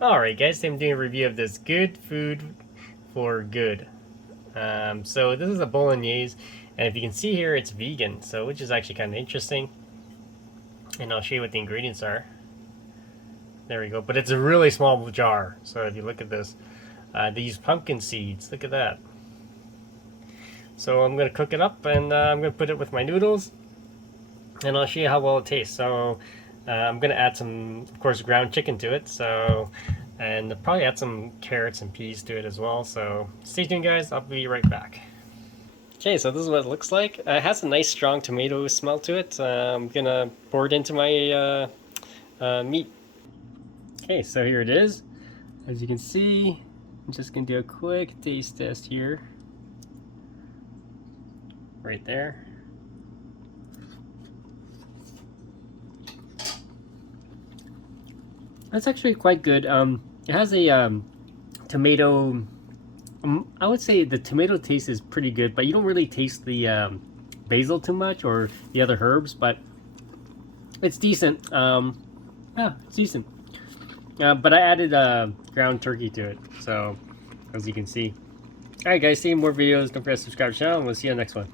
Alright guys, today I'm doing a review of this good food for good. So this is a Bolognese, and if you can see here, it's vegan, so which is actually kind of interesting. And I'll show you what the ingredients are. There we go, but it's a really small jar, so if you look at this, they use pumpkin seeds, look at that. So I'm going to cook it up, and I'm going to put it with my noodles, and I'll show you how well it tastes. So I'm going to add some, of course, ground chicken to it, and probably add some carrots and peas to it as well. So stay tuned, guys. I'll be right back. Okay, so this is what it looks like. It has a nice strong tomato smell to it. I'm going to pour it into my meat. Okay, so here it is. As you can see, I'm just going to do a quick taste test here. Right there. That's actually quite good. It has a tomato. I would say the tomato taste is pretty good, but you don't really taste the basil too much or the other herbs. But it's decent. Yeah, it's decent. But I added ground turkey to it, so as you can see. All right, guys, see more videos. Don't forget to subscribe to the channel, and we'll see you on the next one.